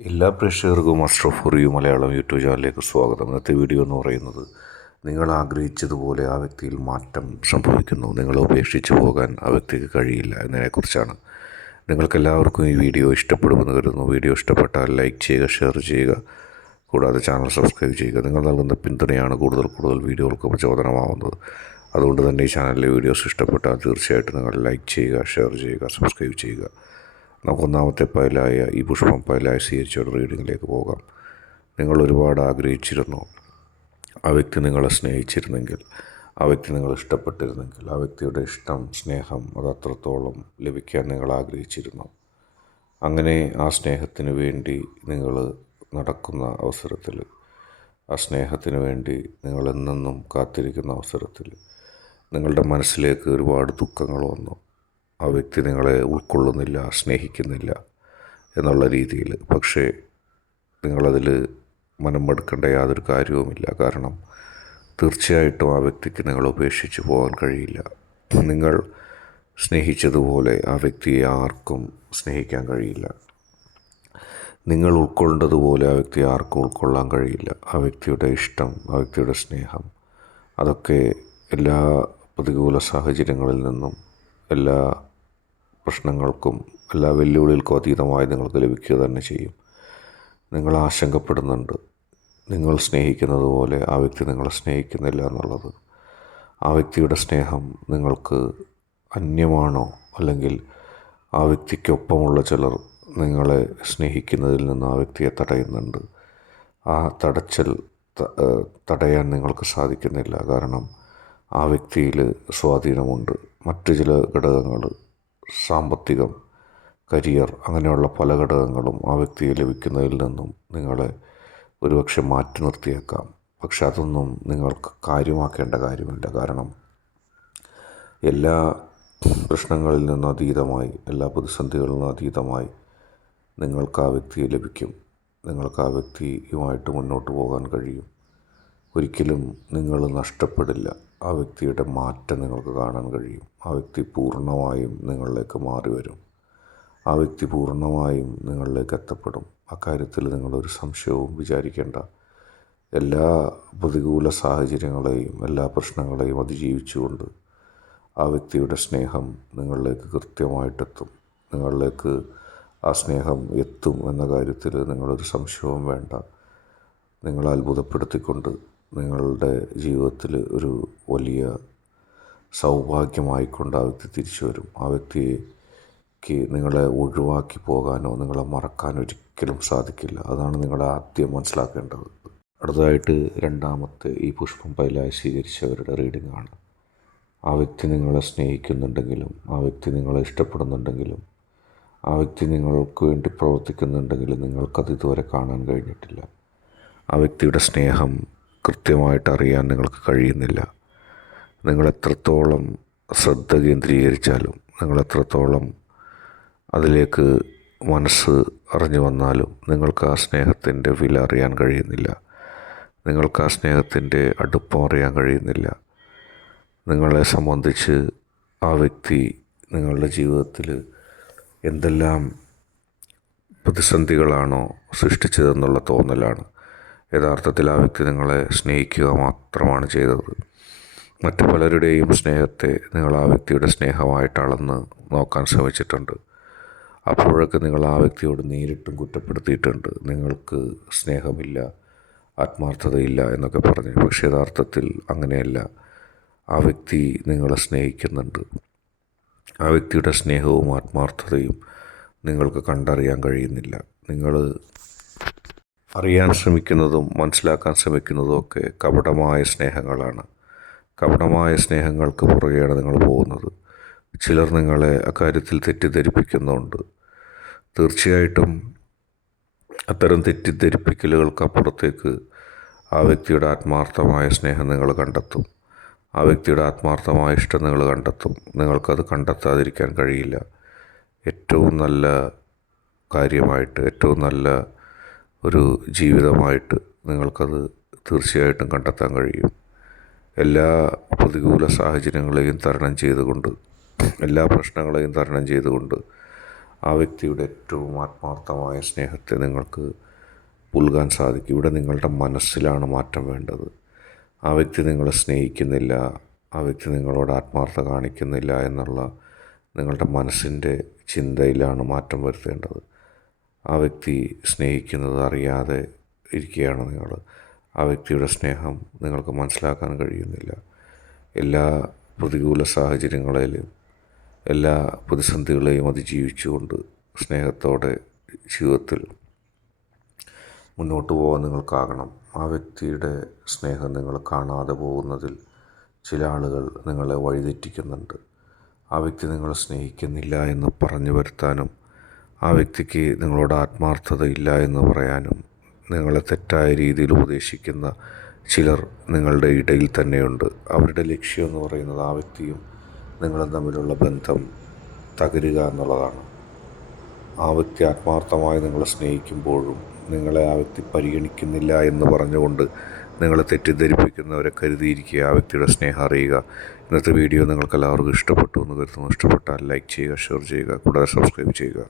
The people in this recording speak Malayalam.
എല്ലാ പ്രേക്ഷകർക്കും അഷ്റഫ് റിവ്യൂ മലയാളം യൂട്യൂബ് ചാനലിലേക്ക് സ്വാഗതം. ഇന്നത്തെ വീഡിയോ എന്ന് പറയുന്നത് നിങ്ങൾ ആഗ്രഹിച്ചതുപോലെ ആ വ്യക്തിയിൽ മാറ്റം സംഭവിക്കുന്നു, നിങ്ങളെ ഉപേക്ഷിച്ച് പോകാൻ ആ വ്യക്തിക്ക് കഴിയില്ല എന്നതിനെക്കുറിച്ചാണ്. നിങ്ങൾക്കെല്ലാവർക്കും ഈ വീഡിയോ ഇഷ്ടപ്പെടുമെന്ന് കരുതുന്നു. വീഡിയോ ഇഷ്ടപ്പെട്ടാൽ ലൈക്ക് ചെയ്യുക, ഷെയർ ചെയ്യുക, കൂടാതെ ചാനൽ സബ്സ്ക്രൈബ് ചെയ്യുക. നിങ്ങൾ നൽകുന്ന പിന്തുണയാണ് കൂടുതൽ വീഡിയോകൾക്ക് പ്രചോദനമാവുന്നത്. അതുകൊണ്ട് തന്നെ ഈ ചാനലിലെ വീഡിയോസ് ഇഷ്ടപ്പെട്ടാൽ തീർച്ചയായിട്ടും നിങ്ങൾ ലൈക്ക് ചെയ്യുക, ഷെയർ ചെയ്യുക, സബ്സ്ക്രൈബ് ചെയ്യുക. നമുക്ക് ഒന്നാമത്തെ പൈലായ ഈ പുഷ്പം പൈലായ സ്വീകരിച്ചൊരു റീഡിങ്ങിലേക്ക് പോകാം. നിങ്ങൾ ഒരുപാട് ആഗ്രഹിച്ചിരുന്നു, ആ വ്യക്തി നിങ്ങളെ സ്നേഹിച്ചിരുന്നെങ്കിൽ, ആ വ്യക്തി നിങ്ങൾ ഇഷ്ടപ്പെട്ടിരുന്നെങ്കിൽ, ആ വ്യക്തിയുടെ ഇഷ്ടം, സ്നേഹം അത് അത്രത്തോളം ലഭിക്കാൻ നിങ്ങൾ ആഗ്രഹിച്ചിരുന്നു. അങ്ങനെ ആ സ്നേഹത്തിന് വേണ്ടി നിങ്ങൾ നടക്കുന്ന അവസരത്തിൽ, ആ സ്നേഹത്തിന് വേണ്ടി നിങ്ങൾ എന്നെന്നും കാത്തിരിക്കുന്ന അവസരത്തിൽ നിങ്ങളുടെ മനസ്സിലേക്ക് ഒരുപാട് ദുഃഖങ്ങൾ വന്നു. ആ വ്യക്തി നിങ്ങളെ ഉൾക്കൊള്ളുന്നില്ല, സ്നേഹിക്കുന്നില്ല എന്നുള്ള രീതിയിൽ. പക്ഷേ നിങ്ങളതിൽ മനമെടുക്കേണ്ട യാതൊരു കാര്യവുമില്ല. കാരണം തീർച്ചയായിട്ടും ആ വ്യക്തിക്ക് നിങ്ങൾ ഉപേക്ഷിച്ച് പോകാൻ കഴിയില്ല. നിങ്ങൾ സ്നേഹിച്ചതുപോലെ ആ വ്യക്തിയെ ആർക്കും സ്നേഹിക്കാൻ കഴിയില്ല. നിങ്ങൾ ഉൾക്കൊള്ളേണ്ടതുപോലെ ആ വ്യക്തിയെ ആർക്കും ഉൾക്കൊള്ളാൻ കഴിയില്ല. ആ വ്യക്തിയുടെ ഇഷ്ടം, ആ വ്യക്തിയുടെ സ്നേഹം അതൊക്കെ എല്ലാ പ്രതികൂല സാഹചര്യങ്ങളിൽ നിന്നും, എല്ലാ പ്രശ്നങ്ങൾക്കും, എല്ലാ വെല്ലുവിളികൾക്കും അതീതമായി നിങ്ങൾക്ക് ലഭിക്കുക തന്നെ ചെയ്യും. നിങ്ങൾ ആശങ്കപ്പെടുന്നുണ്ട്, നിങ്ങൾ സ്നേഹിക്കുന്നത് പോലെ ആ വ്യക്തി നിങ്ങളെ സ്നേഹിക്കുന്നില്ല എന്നുള്ളത്. ആ വ്യക്തിയുടെ സ്നേഹം നിങ്ങൾക്ക് അന്യമാണോ, അല്ലെങ്കിൽ ആ വ്യക്തിക്കൊപ്പമുള്ള ചിലർ നിങ്ങളെ സ്നേഹിക്കുന്നതിൽ നിന്ന് ആ വ്യക്തിയെ തടയുന്നുണ്ട്. ആ തടച്ചൽ തടയാൻ നിങ്ങൾക്ക് സാധിക്കുന്നില്ല. കാരണം ആ വ്യക്തിയിൽ സ്വാധീനമുണ്ട്. മറ്റു ചില ഘടകങ്ങൾ, സാമ്പത്തികം, കരിയർ, അങ്ങനെയുള്ള പല ഘടകങ്ങളും ആ വ്യക്തിയെ ലഭിക്കുന്നതിൽ നിന്നും നിങ്ങളെ ഒരുപക്ഷെ മാറ്റി നിർത്തിയേക്കാം. പക്ഷെ അതൊന്നും നിങ്ങൾക്ക് കാര്യമാക്കേണ്ട കാര്യമില്ല. കാരണം എല്ലാ പ്രശ്നങ്ങളിൽ നിന്നും അതീതമായി, എല്ലാ പ്രതിസന്ധികളിൽ നിന്നും അതീതമായി നിങ്ങൾക്ക് ആ വ്യക്തിയെ ലഭിക്കും. നിങ്ങൾക്ക് ആ വ്യക്തിയുമായിട്ട് മുന്നോട്ട് പോകാൻ കഴിയും. ഒരിക്കലും നിങ്ങൾ നഷ്ടപ്പെടില്ല. ആ വ്യക്തിയുടെ മാറ്റം നിങ്ങൾക്ക് കാണാൻ കഴിയും. ആ വ്യക്തി പൂർണ്ണമായും നിങ്ങളിലേക്ക് മാറി വരും. ആ വ്യക്തി പൂർണ്ണമായും നിങ്ങളിലേക്ക് എത്തപ്പെടും. അക്കാര്യത്തിൽ നിങ്ങളൊരു സംശയവും വിചാരിക്കേണ്ട. എല്ലാ പ്രതികൂല സാഹചര്യങ്ങളെയും, എല്ലാ പ്രശ്നങ്ങളെയും അതിജീവിച്ചുകൊണ്ട് ആ വ്യക്തിയുടെ സ്നേഹം നിങ്ങളിലേക്ക് കൃത്യമായിട്ടെത്തും. നിങ്ങളിലേക്ക് ആ സ്നേഹം എത്തും എന്ന കാര്യത്തിൽ നിങ്ങളൊരു സംശയവും വേണ്ട. നിങ്ങളെ അത്ഭുതപ്പെടുത്തിക്കൊണ്ട് നിങ്ങളുടെ ജീവിതത്തിൽ ഒരു വലിയ സൗഭാഗ്യമായിക്കൊണ്ട് ആ വ്യക്തി തിരിച്ചു വരും. ആ വ്യക്തിക്ക് നിങ്ങളെ ഒഴിവാക്കി പോകാനോ നിങ്ങളെ മറക്കാനോ ഒരിക്കലും സാധിക്കില്ല. അതാണ് നിങ്ങൾ ആദ്യം മനസ്സിലാക്കേണ്ടത്. അടുത്തതായിട്ട് രണ്ടാമത്തെ ഈ പുഷ്പം പൈലായി സ്വീകരിച്ചവരുടെ റീഡിംഗ് ആണ്. ആ വ്യക്തി നിങ്ങളെ സ്നേഹിക്കുന്നുണ്ടെങ്കിലും, ആ വ്യക്തി നിങ്ങളെ ഇഷ്ടപ്പെടുന്നുണ്ടെങ്കിലും, ആ വ്യക്തി നിങ്ങൾക്ക് വേണ്ടി പ്രവർത്തിക്കുന്നുണ്ടെങ്കിലും നിങ്ങൾക്കത് ഇതുവരെ കാണാൻ കഴിഞ്ഞിട്ടില്ല. ആ വ്യക്തിയുടെ സ്നേഹം കൃത്യമായിട്ട് അറിയാൻ നിങ്ങൾക്ക് കഴിയുന്നില്ല. നിങ്ങൾ എത്രത്തോളം ശ്രദ്ധ കേന്ദ്രീകരിച്ചാലും, നിങ്ങൾ എത്രത്തോളം അതിലേക്ക് മനസ്സ് അറിഞ്ഞു വന്നാലും നിങ്ങൾക്ക് ആ സ്നേഹത്തിൻ്റെ വില അറിയാൻ കഴിയുന്നില്ല. നിങ്ങൾക്ക് ആ സ്നേഹത്തിൻ്റെ അടുപ്പം അറിയാൻ കഴിയുന്നില്ല. നിങ്ങളെ സംബന്ധിച്ച് ആ വ്യക്തി നിങ്ങളുടെ ജീവിതത്തിൽ എന്തെല്ലാം പ്രതിസന്ധികളാണോ സൃഷ്ടിച്ചതെന്നുള്ള തോന്നലാണ്. യഥാർത്ഥത്തിൽ ആ വ്യക്തി നിങ്ങളെ സ്നേഹിക്കുക മാത്രമാണ് ചെയ്തത്. മറ്റു പലരുടെയും സ്നേഹത്തെ നിങ്ങൾ ആ വ്യക്തിയുടെ സ്നേഹമായിട്ട് അളന്ന് നോക്കാൻ ശ്രമിച്ചിട്ടുണ്ട്. അപ്പോഴൊക്കെ നിങ്ങൾ ആ വ്യക്തിയോട് നേരിട്ടും കുറ്റപ്പെടുത്തിയിട്ടുണ്ട്. നിങ്ങൾക്ക് സ്നേഹമില്ല, ആത്മാർത്ഥതയില്ല എന്നൊക്കെ പറഞ്ഞ്. പക്ഷേ യഥാർത്ഥത്തിൽ അങ്ങനെയല്ല. ആ വ്യക്തി നിങ്ങളെ സ്നേഹിക്കുന്നുണ്ട്. ആ വ്യക്തിയുടെ സ്നേഹവും ആത്മാർത്ഥതയും നിങ്ങൾക്ക് കണ്ടറിയാൻ കഴിയുന്നില്ല. നിങ്ങൾ അറിയാൻ ശ്രമിക്കുന്നതും മനസ്സിലാക്കാൻ ശ്രമിക്കുന്നതും ഒക്കെ കപടമായ സ്നേഹങ്ങളാണ്. കപടമായ സ്നേഹങ്ങൾക്ക് പുറകെയാണ് നിങ്ങൾ പോകുന്നത്. ചിലർ നിങ്ങളെ അക്കാര്യത്തിൽ തെറ്റിദ്ധരിപ്പിക്കുന്നുണ്ട്. തീർച്ചയായിട്ടും അത്തരം തെറ്റിദ്ധരിപ്പിക്കലുകൾക്കപ്പുറത്തേക്ക് ആ വ്യക്തിയുടെ ആത്മാർത്ഥമായ സ്നേഹം നിങ്ങൾ കണ്ടെത്തും. ആ വ്യക്തിയുടെ ആത്മാർത്ഥമായ ഇഷ്ടം നിങ്ങൾ കണ്ടെത്തും. നിങ്ങൾക്കത് കണ്ടെത്താതിരിക്കാൻ കഴിയില്ല. ഏറ്റവും നല്ല കാര്യമായിട്ട്, ഏറ്റവും നല്ല ഒരു ജീവിതമായിട്ട് നിങ്ങൾക്കത് തീർച്ചയായിട്ടും കണ്ടെത്താൻ കഴിയും. എല്ലാ പ്രതികൂല സാഹചര്യങ്ങളെയും തരണം ചെയ്തുകൊണ്ട്, എല്ലാ പ്രശ്നങ്ങളെയും തരണം ചെയ്തുകൊണ്ട് ആ വ്യക്തിയുടെ ഏറ്റവും ആത്മാർത്ഥമായ സ്നേഹത്തെ നിങ്ങൾക്ക് പുൽകാൻ സാധിക്കും. ഇവിടെ നിങ്ങളുടെ മനസ്സിലാണ് മാറ്റം വേണ്ടത്. ആ വ്യക്തി നിങ്ങളെ സ്നേഹിക്കുന്നില്ല, ആ വ്യക്തി നിങ്ങളോട് ആത്മാർത്ഥത കാണിക്കുന്നില്ല എന്നുള്ള നിങ്ങളുടെ മനസ്സിൻ്റെ ചിന്തയിലാണ് മാറ്റം വരുത്തേണ്ടത്. ആ വ്യക്തി സ്നേഹിക്കുന്നത് അറിയാതെ ഇരിക്കുകയാണ് നിങ്ങൾ. ആ വ്യക്തിയുടെ സ്നേഹം നിങ്ങൾക്ക് മനസ്സിലാക്കാൻ കഴിയുന്നില്ല. എല്ലാ പ്രതികൂല സാഹചര്യങ്ങളിലും എല്ലാ പ്രതിസന്ധികളെയും അതിജീവിച്ചുകൊണ്ട് സ്നേഹത്തോടെ ജീവിതത്തിൽ മുന്നോട്ട് പോകാൻ നിങ്ങൾക്കാകണം. ആ വ്യക്തിയുടെ സ്നേഹം നിങ്ങൾ കാണാതെ പോകുന്നതിൽ ചില ആളുകൾ നിങ്ങളെ വഴിതെറ്റിക്കുന്നുണ്ട്. ആ വ്യക്തി നിങ്ങളെ സ്നേഹിക്കുന്നില്ല എന്ന് പറഞ്ഞു വരുത്താനും ആ വ്യക്തിക്ക് നിങ്ങളോട് ആത്മാർത്ഥതയില്ല എന്ന് പറയാനും നിങ്ങളെ തെറ്റായ രീതിയിൽ ഉപദേശിക്കുന്ന ചിലർ നിങ്ങളുടെ ഇടയിൽ തന്നെയുണ്ട്. അവരുടെ ലക്ഷ്യം എന്ന് പറയുന്നത് ആ വ്യക്തിയും നിങ്ങളും തമ്മിലുള്ള ബന്ധം തകരുക എന്നുള്ളതാണ്. ആ വ്യക്തി ആത്മാർത്ഥമായി നിങ്ങളെ സ്നേഹിക്കുമ്പോഴും നിങ്ങളെ ആ വ്യക്തി പരിഗണിക്കുന്നില്ല എന്ന് പറഞ്ഞുകൊണ്ട് നിങ്ങളെ തെറ്റിദ്ധരിപ്പിക്കുന്നവരെ കരുതിയിരിക്കുക. ആ വ്യക്തിയുടെ സ്നേഹം അറിയുക. ഇന്നത്തെ വീഡിയോ നിങ്ങൾക്ക് എല്ലാവർക്കും ഇഷ്ടപ്പെട്ടു എന്ന് കരുതുന്നു. ഇഷ്ടപ്പെട്ടാൽ ലൈക്ക് ചെയ്യുക, ഷെയർ ചെയ്യുക, കൂടാതെ സബ്സ്ക്രൈബ് ചെയ്യുക.